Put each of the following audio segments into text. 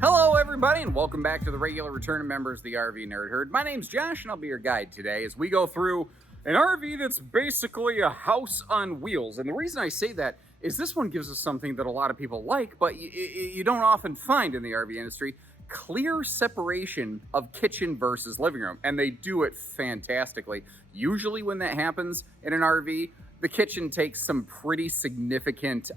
Hello, everybody, and welcome back to the regular return of members of the RV Nerd Herd. My name's Josh, and I'll be your guide today as we go through an RV that's basically a house on wheels. And the reason I say that is this one gives us something that a lot of people like, but you don't often find in the RV industry: clear separation of kitchen versus living room. And they do it fantastically. Usually when that happens in an RV, the kitchen takes some pretty significant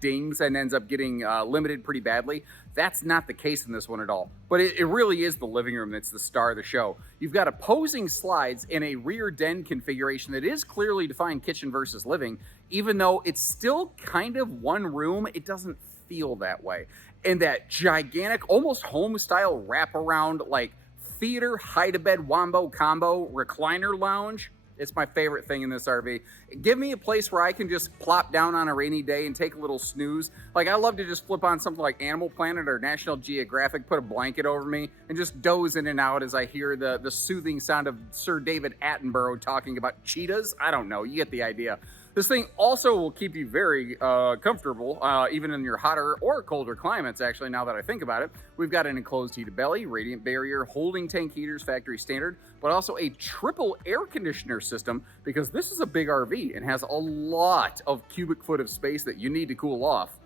dings and ends up getting limited pretty badly. That's not the case in this one at all. But it really is the living room that's the star of the show. You've got opposing slides in a rear den configuration that is clearly defined kitchen versus living. Even though it's still kind of one room, it doesn't feel that way. And that gigantic, almost home-style wraparound, like theater, hide-a-bed, wombo combo recliner lounge. It's my favorite thing in this RV. Give me a place where I can just plop down on a rainy day and take a little snooze. Like, I love to just flip on something like Animal Planet or National Geographic, put a blanket over me, and just doze in and out as I hear the soothing sound of Sir David Attenborough talking about cheetahs. I don't know. You get the idea. This thing also will keep you very comfortable, even in your hotter or colder climates, actually, now that I think about it. We've got an enclosed heated belly, radiant barrier, holding tank heaters, factory standard, but also a triple air conditioner system, because this is a big RV and has a lot of cubic foot of space that you need to cool off.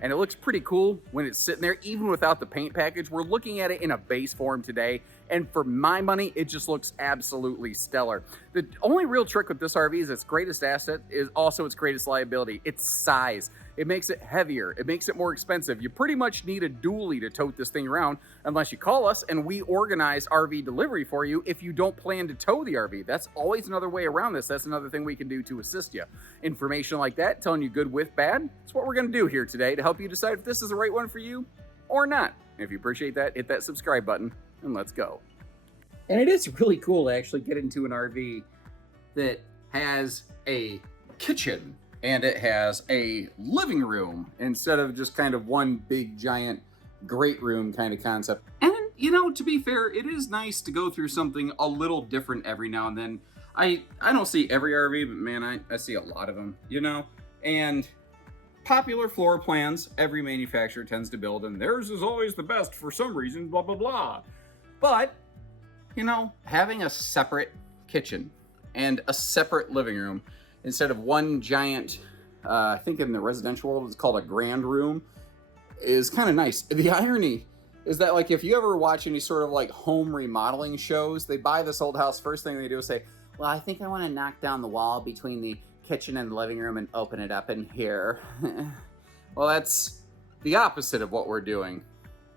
And it looks pretty cool when it's sitting there, even without the paint package. We're looking at it in a base form today, and for my money, it just looks absolutely stellar. The only real trick with this RV is its greatest asset is also its greatest liability: its size. It makes it heavier. It makes it more expensive. You pretty much need a dually to tote this thing around, unless you call us and we organize RV delivery for you if you don't plan to tow the RV. That's always another way around this. That's another thing we can do to assist you. Information like that, telling you good with bad, that's what we're going to do here today to help you decide if this is the right one for you or not. If you appreciate that, hit that subscribe button and let's go. And it is really cool to actually get into an RV that has a kitchen and it has a living room instead of just kind of one big giant great room kind of concept. And you know, to be fair, it is nice to go through something a little different every now and then. I don't see every RV, but man, I see a lot of them, you know? And popular floor plans every manufacturer tends to build, and theirs is always the best for some reason, blah, blah, blah. But, you know, having a separate kitchen and a separate living room instead of one giant, I think in the residential world it's called a grand room, is kind of nice. The irony is that, like, if you ever watch any sort of like home remodeling shows, they buy this old house, first thing they do is say, well, I think I want to knock down the wall between the kitchen and the living room and open it up in here. Well, that's the opposite of what we're doing.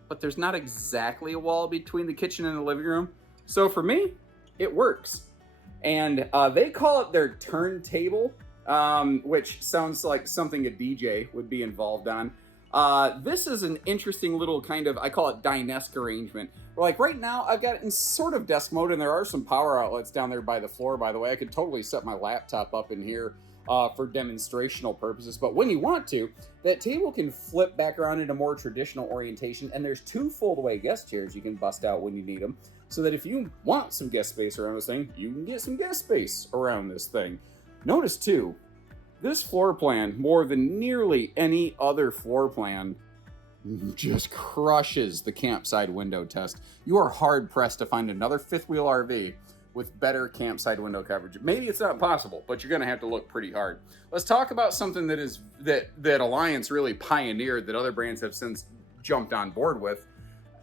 But there's not exactly a wall between the kitchen and the living room. So for me, it works. And they call it their turntable, which sounds like something a DJ would be involved on. This is an interesting little kind of, I call it dinesque arrangement. Like right now, I've got it in sort of desk mode, and there are some power outlets down there by the floor, by the way. I could totally set my laptop up in here for demonstrational purposes. But when you want to, that table can flip back around into more traditional orientation, and there's two fold-away guest chairs you can bust out when you need them, so that if you want some guest space around this thing, you can get some guest space around this thing. Notice, too, this floor plan, more than nearly any other floor plan, just crushes the campside window test. You are hard-pressed to find another fifth wheel RV with better campside window coverage. Maybe it's not possible, but you're going to have to look pretty hard. Let's talk about something that Alliance really pioneered that other brands have since jumped on board with.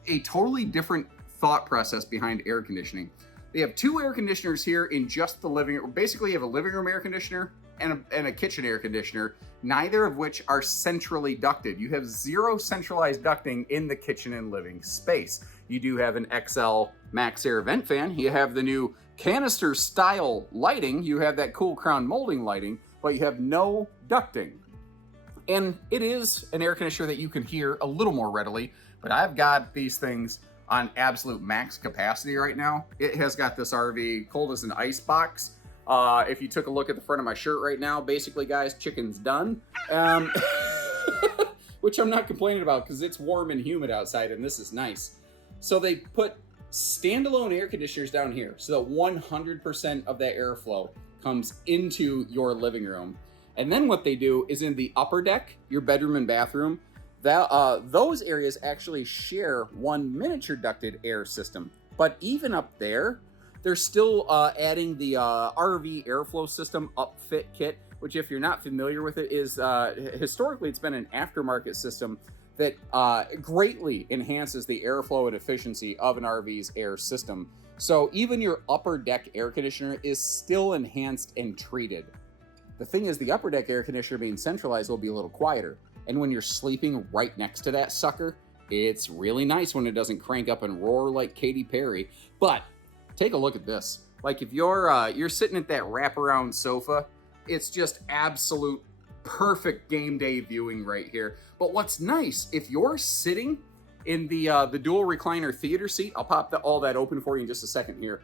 A totally different thought process behind air conditioning. They have two air conditioners here in just the living room. Basically, you have a living room air conditioner and a kitchen air conditioner, neither of which are centrally ducted. You have zero centralized ducting in the kitchen and living space. You do have an XL Max Air vent fan. You have the new canister style lighting. You have that cool crown molding lighting, but you have no ducting. And it is an air conditioner that you can hear a little more readily, but I've got these things on absolute max capacity right now. It has got this RV cold as an ice box. If you took a look at the front of my shirt right now, basically, guys, chicken's done. Which I'm not complaining about because it's warm and humid outside and this is nice. So they put standalone air conditioners down here so that 100% of that airflow comes into your living room. And then what they do is in the upper deck, your bedroom and bathroom, those areas actually share one miniature ducted air system. But even up there, they're still adding the RV airflow system upfit kit, which, if you're not familiar with it, is historically it's been an aftermarket system that greatly enhances the airflow and efficiency of an RV's air system. So even your upper deck air conditioner is still enhanced and treated. The thing is, the upper deck air conditioner being centralized will be a little quieter. And when you're sleeping right next to that sucker, it's really nice when it doesn't crank up and roar like Katy Perry. But take a look at this. Like, if you're sitting at that wraparound sofa, it's just absolute perfect game day viewing right here. But what's nice, if you're sitting in the dual recliner theater seat, I'll pop all that open for you in just a second here,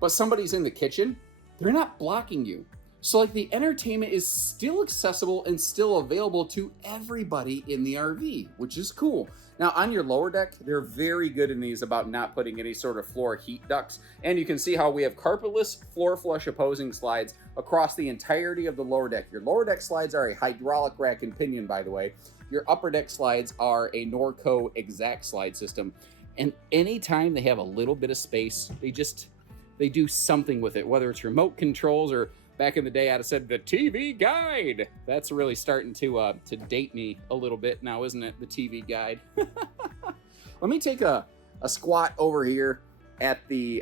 but somebody's in the kitchen, they're not blocking you. So like, the entertainment is still accessible and still available to everybody in the RV, which is cool. Now, on your lower deck, they're very good in these about not putting any sort of floor heat ducts. And you can see how we have carpetless floor flush opposing slides across the entirety of the lower deck. Your lower deck slides are a hydraulic rack and pinion, by the way. Your upper deck slides are a Norco exact slide system. And anytime they have a little bit of space, they do something with it, whether it's remote controls or, back in the day, I'd have said the TV guide. That's really starting to date me a little bit now, isn't it? The TV guide. Let me take a squat over here at the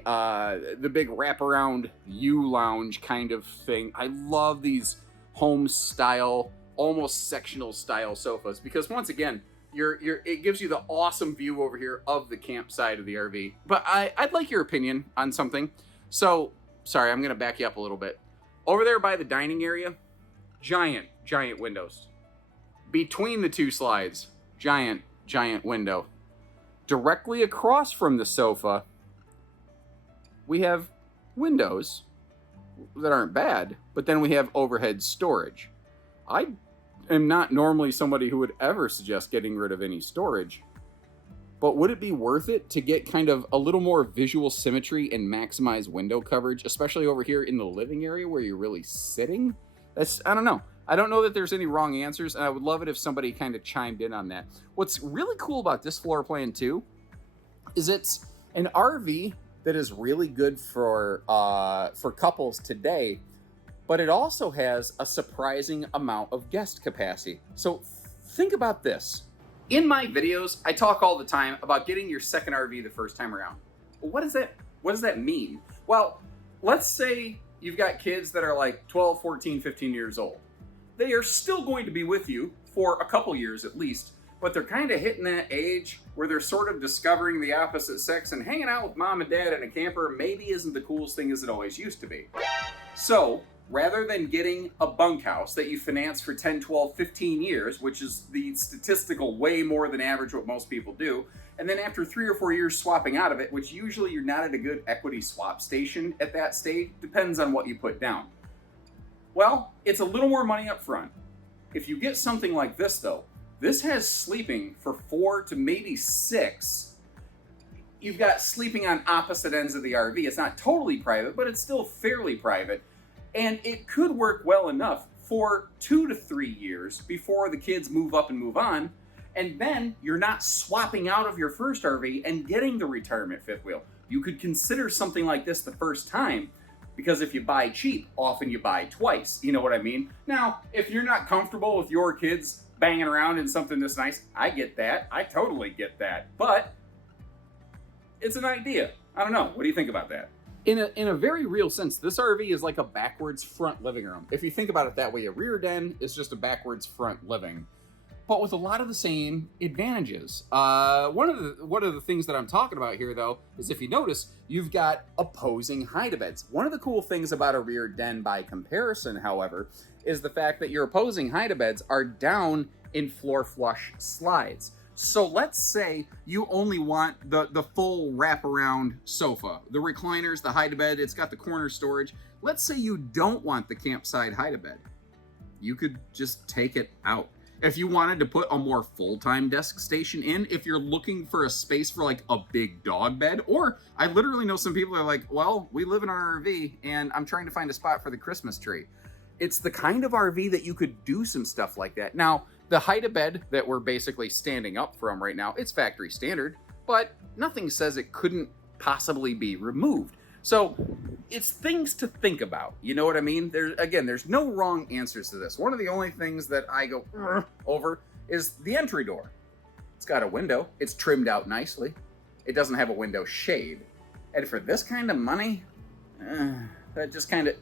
big wraparound U lounge kind of thing. I love these home style, almost sectional style sofas, because once again, it gives you the awesome view over here of the campsite of the RV. But I'd like your opinion on something. So, sorry, I'm gonna back you up a little bit. Over there by the dining area, giant windows. Between the two slides, giant window. Directly across from the sofa, we have windows that aren't bad, but then we have overhead storage. I am not normally somebody who would ever suggest getting rid of any storage, but would it be worth it to get kind of a little more visual symmetry and maximize window coverage, especially over here in the living area where you're really sitting? I don't know. I don't know that there's any wrong answers, and I would love it if somebody kind of chimed in on that. What's really cool about this floor plan too is it's an RV that is really good for couples today, but it also has a surprising amount of guest capacity. So think about this. In my videos, I talk all the time about getting your second RV the first time around. Well, what does that mean? Well, let's say you've got kids that are like 12, 14, 15 years old. They are still going to be with you for a couple years at least, but they're kind of hitting that age where they're sort of discovering the opposite sex, and hanging out with mom and dad in a camper maybe isn't the coolest thing as it always used to be. So, rather than getting a bunkhouse that you finance for 10, 12, 15 years, which is the statistical way more than average what most people do, and then after 3 or 4 years swapping out of it, which usually you're not at a good equity swap station at that stage, depends on what you put down. Well, it's a little more money up front. If you get something like this though, this has sleeping for 4 to maybe 6. You've got sleeping on opposite ends of the RV. It's not totally private, but it's still fairly private. And it could work well enough for 2 to 3 years before the kids move up and move on. And then you're not swapping out of your first RV and getting the retirement fifth wheel. You could consider something like this the first time, because if you buy cheap, often you buy twice. You know what I mean? Now, if you're not comfortable with your kids banging around in something this nice, I get that. I totally get that. But it's an idea. I don't know. What do you think about that? In a very real sense, this RV is like a backwards front living room. If you think about it that way, a rear den is just a backwards front living, but with a lot of the same advantages. One of the things that I'm talking about here, though, is if you notice, you've got opposing hide-a-beds. One of the cool things about a rear den by comparison, however, is the fact that your opposing hide-a-beds are down in floor flush slides. So let's say you only want the full wraparound sofa, the recliners, the hide-a-bed, it's got the corner storage. Let's say you don't want the campsite hide-a-bed. You could just take it out. If you wanted to put a more full-time desk station in, if you're looking for a space for like a big dog bed, or I literally know some people are like, well, we live in our RV and I'm trying to find a spot for the Christmas tree. It's the kind of RV that you could do some stuff like that. Now, The height of bed that we're basically standing up from right now, it's factory standard, but nothing says it couldn't possibly be removed. So it's things to think about. You know what I mean? There's no wrong answers to this. One of the only things that I go over is the entry door. It's got a window. It's trimmed out nicely. It doesn't have a window shade. And for this kind of money, that just kind of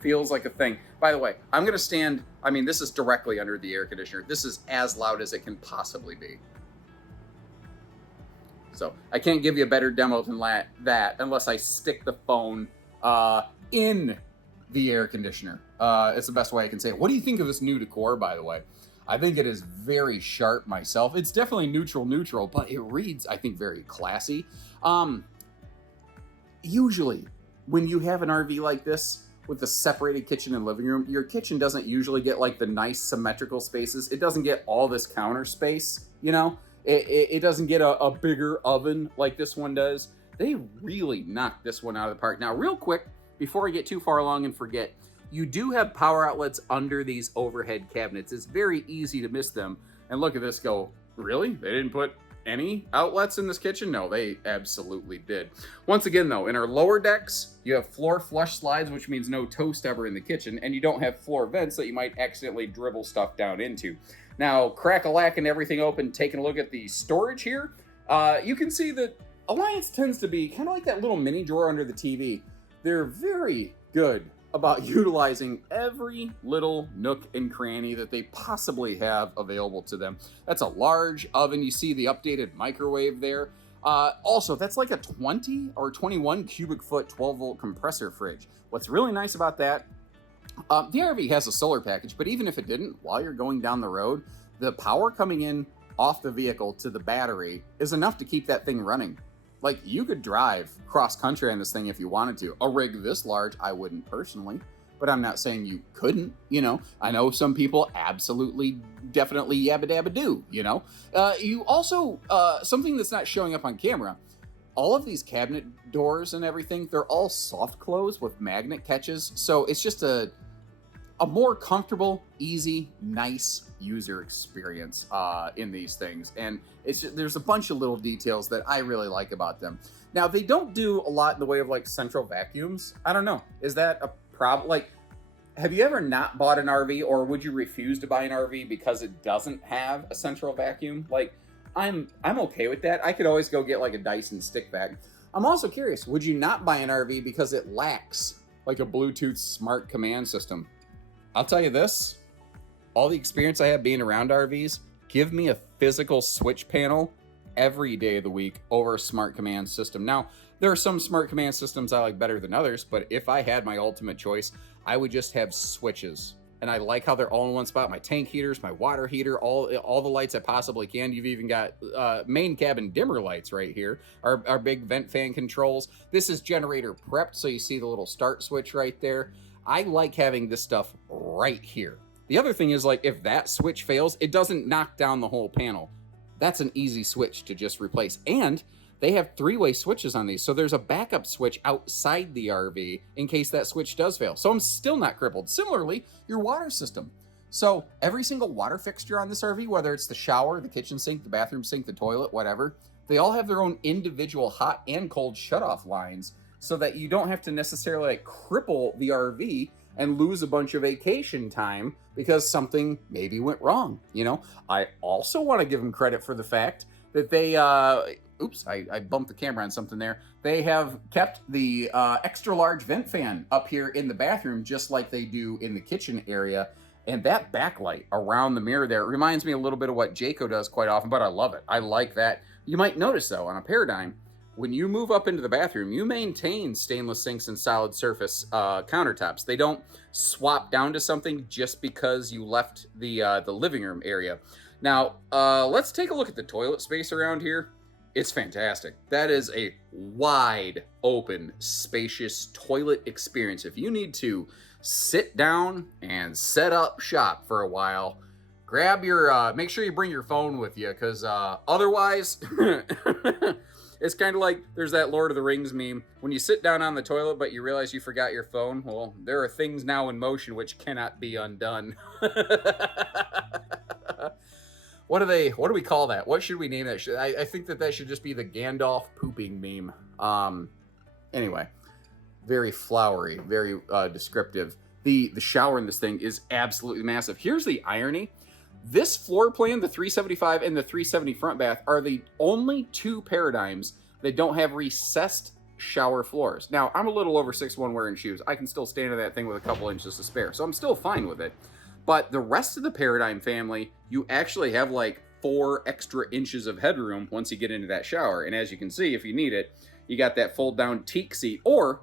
feels like a thing. By the way, I'm going to stand, this is directly under the air conditioner. This is as loud as it can possibly be. So I can't give you a better demo than that unless I stick the phone in the air conditioner. It's the best way I can say it. What do you think of this new decor, by the way? I think it is very sharp myself. It's definitely neutral, but it reads, I think, very classy. Usually, when you have an RV like this, with the separated kitchen and living room, your kitchen doesn't usually get like the nice symmetrical spaces. It doesn't get all this counter space, you know? It doesn't get a bigger oven like this one does. They really knocked this one out of the park. Now, real quick, before I get too far along and forget, you do have power outlets under these overhead cabinets. It's very easy to miss them. And look at this go, really? They didn't put any outlets in this kitchen? No, they absolutely did. Once again, though, in our lower decks, you have floor flush slides, which means no toast ever in the kitchen, and you don't have floor vents that you might accidentally dribble stuff down into. Now, crack-a-lack and everything open, taking a look at the storage here, you can see that Alliance tends to be kind of like that little mini drawer under the TV. They're very good about utilizing every little nook and cranny that they possibly have available to them. That's a large oven. You see the updated microwave there. Also, that's like a 20 or 21 cubic foot 12-volt compressor fridge. What's really nice about that, the RV has a solar package, but even if it didn't, while you're going down the road, the power coming in off the vehicle to the battery is enough to keep that thing running. Like, you could drive cross-country on this thing if you wanted to. A rig this large, I wouldn't personally, but I'm not saying you couldn't, you know. I know some people absolutely, definitely yabba-dabba do, you know. You also, something that's not showing up on camera, all of these cabinet doors and everything, they're all soft close with magnet catches, so it's just a more comfortable, easy, nice user experience in these things. And there's a bunch of little details that I really like about them. Now, they don't do a lot in the way of like central vacuums. I don't know. Is that a problem? Like, have you ever not bought an RV, or would you refuse to buy an RV because it doesn't have a central vacuum? Like, I'm okay with that. I could always go get like a Dyson stick vac. I'm also curious, would you not buy an RV because it lacks like a Bluetooth smart command system? I'll tell you this, all the experience I have being around RVs, give me a physical switch panel every day of the week over a smart command system. Now, there are some smart command systems I like better than others, but if I had my ultimate choice, I would just have switches. And I like how they're all in one spot. My tank heaters, my water heater, all the lights I possibly can. You've even got main cabin dimmer lights right here, our big vent fan controls. This is generator prepped, so you see the little start switch right there. I like having this stuff right here. The other thing is, like, if that switch fails, it doesn't knock down the whole panel. That's an easy switch to just replace. And they have three-way switches on these, so there's a backup switch outside the RV in case that switch does fail. So I'm still not crippled. Similarly, your water system. So every single water fixture on this RV, whether it's the shower, the kitchen sink, the bathroom sink, the toilet, whatever, they all have their own individual hot and cold shutoff lines, so that you don't have to necessarily like cripple the RV and lose a bunch of vacation time because something maybe went wrong, you know? I also want to give them credit for the fact that they, oops, I bumped the camera on something there. They have kept the extra large vent fan up here in the bathroom just like they do in the kitchen area. And that backlight around the mirror there reminds me a little bit of what Jayco does quite often, but I love it. I like that. You might notice though, on a Paradigm, when you move up into the bathroom, you maintain stainless sinks and solid surface countertops. They don't swap down to something just because you left the living room area. Now, let's take a look at the toilet space around here. It's fantastic. That is a wide open, spacious toilet experience. If you need to sit down and set up shop for a while, grab your, make sure you bring your phone with you, because otherwise... It's kind of like there's that Lord of the Rings meme. When you sit down on the toilet, but you realize you forgot your phone, well, there are things now in motion which cannot be undone. what do we call that? What should we name that? I think that should just be the Gandalf pooping meme. Anyway, very flowery, very descriptive. The shower in this thing is absolutely massive. Here's the irony. This floor plan, the 375 and the 370 front bath, are the only two paradigms that don't have recessed shower floors. Now, I'm a little over 6'1" wearing shoes. I can still stand in that thing with a couple inches to spare, so I'm still fine with it. But the rest of the paradigm family, you actually have like 4 extra inches of headroom once you get into that shower. And as you can see, if you need it, you got that fold down teak seat, or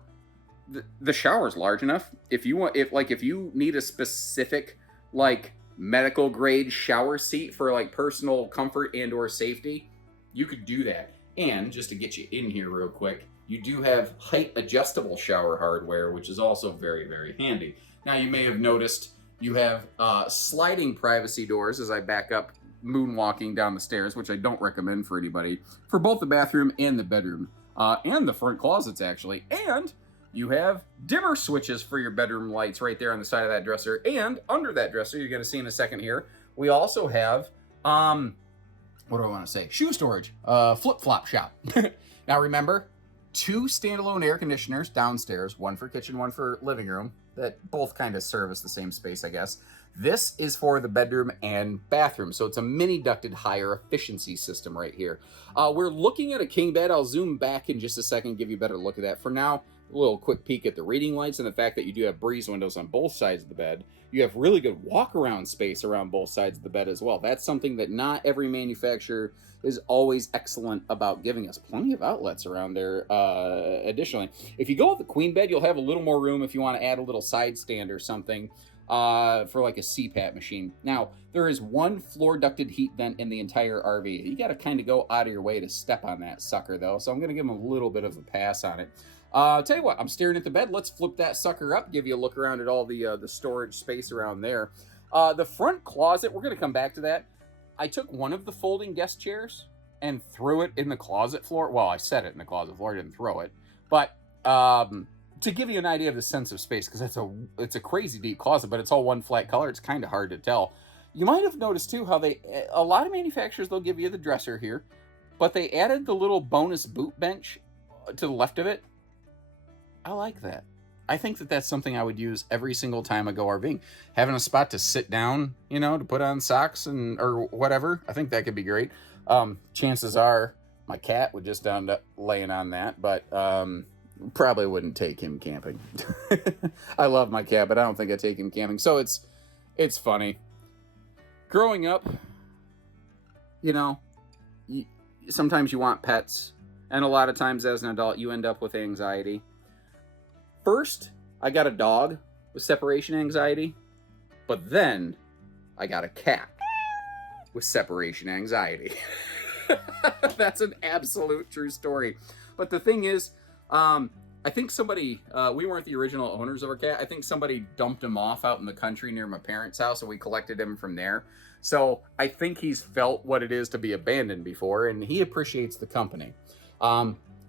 the shower's large enough. If you need a specific like medical grade shower seat for like personal comfort and or safety, you could do that. And just to get you in here real quick, you do have height adjustable shower hardware, which is also very, very handy. Now you may have noticed you have sliding privacy doors as I back up moonwalking down the stairs, which I don't recommend for anybody, for both the bathroom and the bedroom, and the front closets actually. And you have dimmer switches for your bedroom lights right there on the side of that dresser. And under that dresser, you're going to see in a second here, we also have, what do I want to say? Shoe storage, flip-flop shop. Now remember, 2 standalone air conditioners downstairs, one for kitchen, one for living room, that both kind of service the same space, I guess. This is for the bedroom and bathroom, so it's a mini ducted higher efficiency system right here. We're looking at a king bed. I'll zoom back in just a second, give you a better look at that. For now, a little quick peek at the reading lights and the fact that you do have breeze windows on both sides of the bed. You have really good walk-around space around both sides of the bed as well. That's something that not every manufacturer is always excellent about giving us. Plenty of outlets around there. Additionally, if you go with the queen bed, you'll have a little more room if you want to add a little side stand or something for like a CPAP machine. Now, there is one floor ducted heat vent in the entire RV. You got to kind of go out of your way to step on that sucker, though, so I'm going to give them a little bit of a pass on it. Tell you what, I'm staring at the bed. Let's flip that sucker up, give you a look around at all the storage space around there. The front closet, we're going to come back to that. I took one of the folding guest chairs and threw it in the closet floor. Well, I set it in the closet floor, I didn't throw it. But to give you an idea of the sense of space, because it's a crazy deep closet, but it's all one flat color. It's kind of hard to tell. You might have noticed too how a lot of manufacturers, they'll give you the dresser here, but they added the little bonus boot bench to the left of it. I like that. I think that that's something I would use every single time I go RVing. Having a spot to sit down, to put on socks or whatever. I think that could be great. Chances are my cat would just end up laying on that, but probably wouldn't take him camping. I love my cat, but I don't think I'd take him camping. So it's funny. Growing up, sometimes you want pets, and a lot of times as an adult, you end up with anxiety. First, I got a dog with separation anxiety, but then I got a cat with separation anxiety. That's an absolute true story. But the thing is, I think somebody, we weren't the original owners of our cat. I think somebody dumped him off out in the country near my parents' house, and we collected him from there. So I think he's felt what it is to be abandoned before, and he appreciates the company.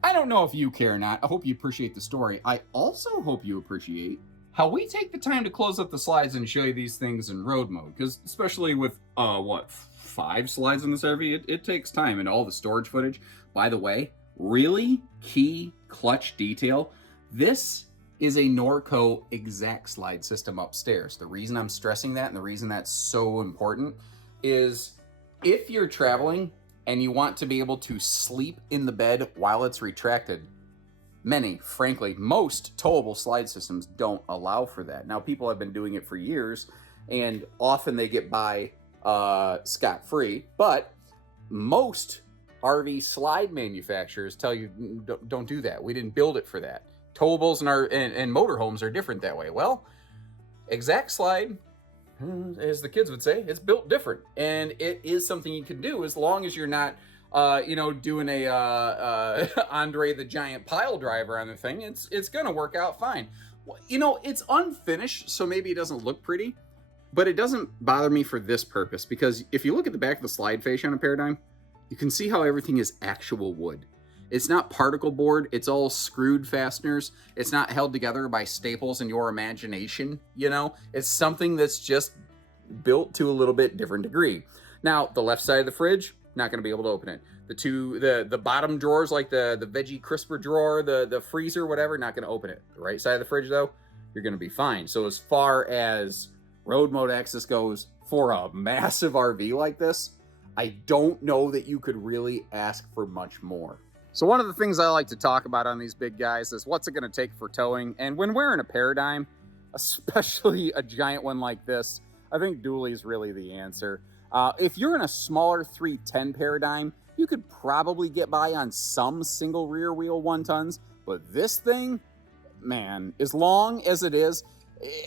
I don't know if you care or not. I hope you appreciate the story. I also hope you appreciate how we take the time to close up the slides and show you these things in road mode. Because especially with, 5 slides in this RV, it takes time, and all the storage footage. By the way, really key clutch detail. This is a Norco exact slide system upstairs. The reason I'm stressing that and the reason that's so important is if you're traveling and you want to be able to sleep in the bed while it's retracted, most towable slide systems don't allow for that. Now, people have been doing it for years, and often they get by scot-free, but most RV slide manufacturers tell you, don't do that. We didn't build it for that. Towables and motorhomes are different that way. Well, exact slide, as the kids would say, it's built different, and it is something you can do as long as you're not doing a Andre the Giant pile driver on the thing. It's gonna work out fine. It's unfinished, so maybe it doesn't look pretty, but it doesn't bother me for this purpose, because if you look at the back of the slide fascia on a Paradigm, you can see how everything is actual wood. It's not particle board. It's all screwed fasteners. It's not held together by staples in your imagination. It's something that's just built to a little bit different degree. Now, the left side of the fridge, not going to be able to open it. The bottom drawers, like the veggie crisper drawer, the freezer, whatever, not going to open it. The right side of the fridge, though, you're going to be fine. So as far as road mode access goes for a massive RV like this, I don't know that you could really ask for much more. So one of the things I like to talk about on these big guys is what's it going to take for towing. And when we're in a paradigm, especially a giant one like this, I think dually is really the answer. If you're in a smaller 310 paradigm, you could probably get by on some single rear wheel 1-tons, but this thing, man, as long as it is,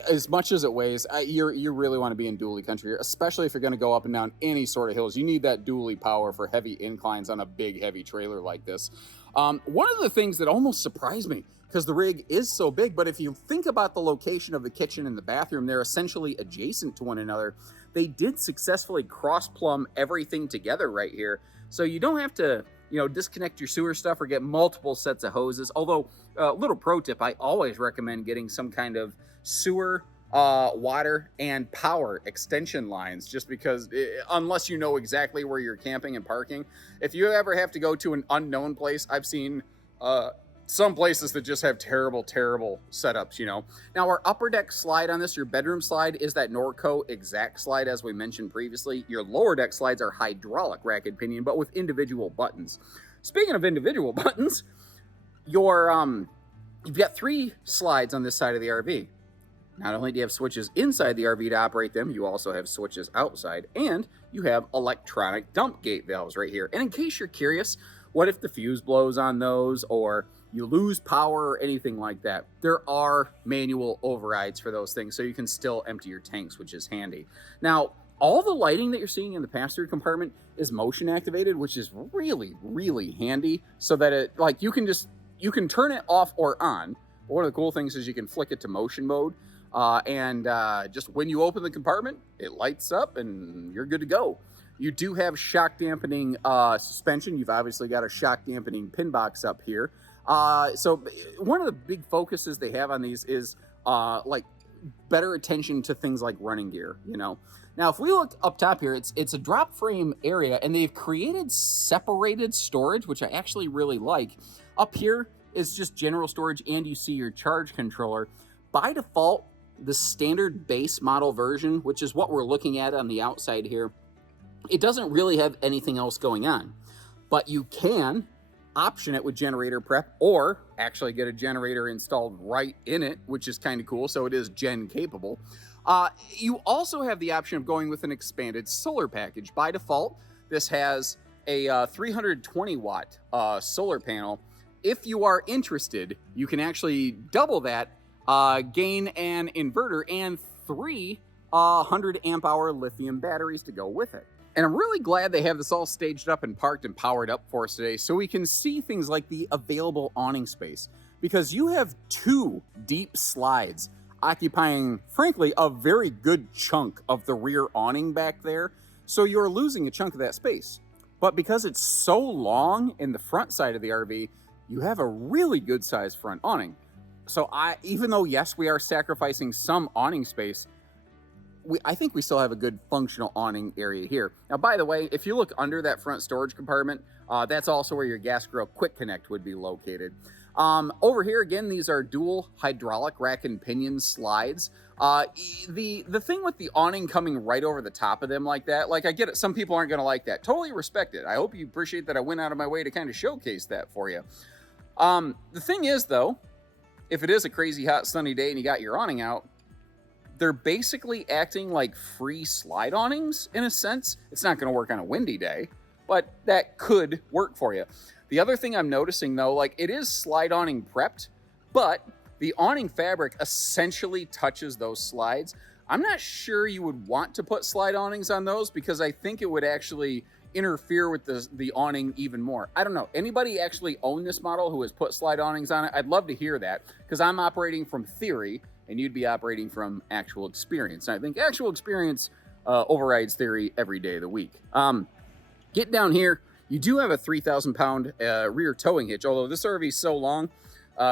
as much as it weighs, you really want to be in dually country, especially if you're going to go up and down any sort of hills. You need that dually power for heavy inclines on a big, heavy trailer like this. One of the things that almost surprised me, because the rig is so big, but if you think about the location of the kitchen and the bathroom, they're essentially adjacent to one another. They did successfully cross-plumb everything together right here, so you don't have to, disconnect your sewer stuff or get multiple sets of hoses. Although, little pro tip, I always recommend getting some kind of sewer, water, and power extension lines, just because unless you know exactly where you're camping and parking, if you ever have to go to an unknown place, I've seen some places that just have terrible setups, Now, our upper deck slide on this, your bedroom slide, is that Norco exact slide, as we mentioned previously. Your lower deck slides are hydraulic rack and pinion, but with individual buttons. Speaking of individual buttons, you've got 3 slides on this side of the RV. Not only do you have switches inside the RV to operate them, you also have switches outside, and you have electronic dump gate valves right here. And in case you're curious, what if the fuse blows on those, or you lose power or anything like that? There are manual overrides for those things, so you can still empty your tanks, which is handy. Now, all the lighting that you're seeing in the pass-through compartment is motion activated, which is really, really handy, so that you can turn it off or on. But one of the cool things is you can flick it to motion mode, and just when you open the compartment, it lights up and you're good to go. You do have shock dampening suspension. You've obviously got a shock dampening pin box up here. So one of the big focuses they have on these is better attention to things like running gear, Now, if we look up top here, it's a drop frame area, and they've created separated storage, which I actually really like. Up here is just general storage, and you see your charge controller. By default, the standard base model version, which is what we're looking at on the outside here, it doesn't really have anything else going on. But you can option it with generator prep, or actually get a generator installed right in it, which is kind of cool. So it is gen capable. You also have the option of going with an expanded solar package. By default, this has a 320 watt solar panel. If you are interested, you can actually double that, gain an inverter and 300 amp hour lithium batteries to go with it. And I'm really glad they have this all staged up and parked and powered up for us today, so we can see things like the available awning space, because you have 2 deep slides occupying, frankly, a very good chunk of the rear awning back there. So you're losing a chunk of that space. But because it's so long in the front side of the RV, you have a really good sized front awning. So even though, yes, we are sacrificing some awning space, I think we still have a good functional awning area here. Now, by the way, if you look under that front storage compartment, that's also where your gas grill quick connect would be located. Over here, again, these are dual hydraulic rack and pinion slides. The thing with the awning coming right over the top of them like that, I get it, some people aren't going to like that. Totally respect it. I hope you appreciate that I went out of my way to kind of showcase that for you. The thing is, though, if it is a crazy hot sunny day and you got your awning out, they're basically acting like free slide awnings in a sense. It's not going to work on a windy day, but that could work for you. The other thing I'm noticing, though, it is slide awning prepped, but the awning fabric essentially touches those slides. I'm not sure you would want to put slide awnings on those, because I think it would actually interfere with the awning even more. I don't know. Anybody actually own this model who has put slide awnings on it? I'd love to hear that, because I'm operating from theory and you'd be operating from actual experience. And I think actual experience overrides theory every day of the week. Get down here. You do have a 3,000 pound rear towing hitch, although this RV is so long.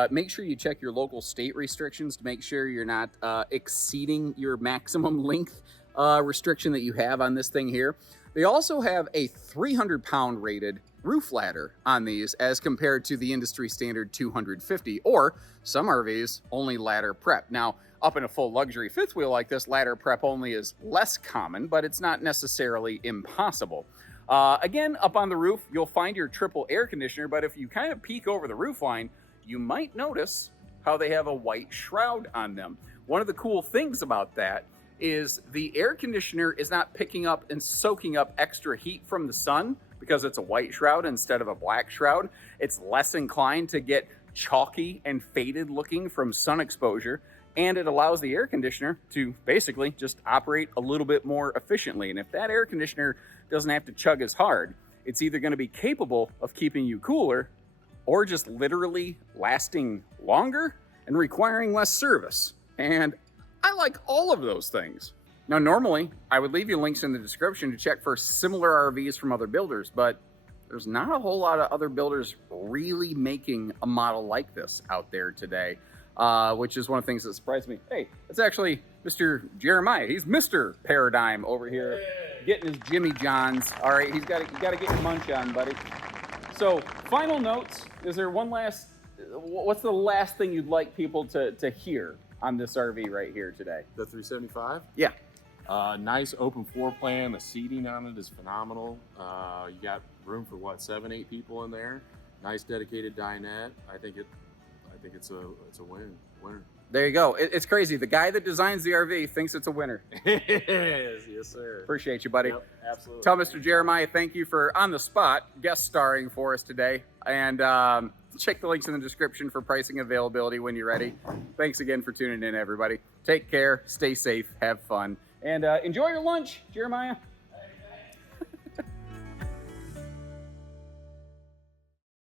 Make sure you check your local state restrictions to make sure you're not exceeding your maximum length restriction that you have on this thing here. They also have a 300-pound rated roof ladder on these as compared to the industry standard 250, or some RVs only ladder prep. Now, up in a full luxury fifth wheel like this, ladder prep only is less common, but it's not necessarily impossible. Again, up on the roof, you'll find your triple air conditioner, but if you kind of peek over the roof line, you might notice how they have a white shroud on them. One of the cool things about that is the air conditioner is not picking up and soaking up extra heat from the sun because it's a white shroud instead of a black shroud. It's less inclined to get chalky and faded looking from sun exposure, and it allows the air conditioner to basically just operate a little bit more efficiently. And if that air conditioner doesn't have to chug as hard, it's either going to be capable of keeping you cooler or just literally lasting longer and requiring less service. And I like all of those things. Now, normally, I would leave you links in the description to check for similar RVs from other builders, but there's not a whole lot of other builders really making a model like this out there today, which is one of the things that surprised me. Hey, it's actually Mr. Jeremiah. He's Mr. Paradigm over here, getting his Jimmy Johns. All right, you got to get your munch on, buddy. So, final notes. Is there what's the last thing you'd like people to hear on this RV right here today? The 375? Yeah. Nice open floor plan. The seating on it is phenomenal. You got room for what, 7-8 people in there. Nice dedicated dinette. I think it's a winner. There you go. It's crazy. The guy that designs the RV thinks it's a winner. Yes, sir. Appreciate you, buddy. Yep, absolutely. Tell Mr. Jeremiah thank you for on the spot guest starring for us today, and check the links in the description for pricing availability when you're ready. Thanks again for tuning in, everybody. Take care, stay safe, have fun, and enjoy your lunch, Jeremiah.